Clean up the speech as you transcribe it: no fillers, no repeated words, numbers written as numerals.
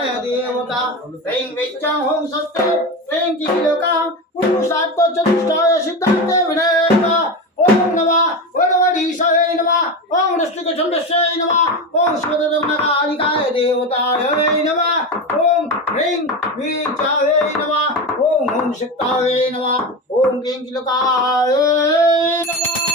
कालिकाय देवता ह्रीं वेच्चां हों सत्ते ह्रीं कीलका पुरुषार्थ चतुष्टाय सिद्धार्थे विनायका ओम नमः वरवरीशाय नमः ओम ऋष्टिकछन्दस्यै नमः ओम शिवदत्तकालिकाय देवताय नमः ओम ह्रीं वीचाय नमः ओम शक्ताय नमः ओम कीलकाय नमः।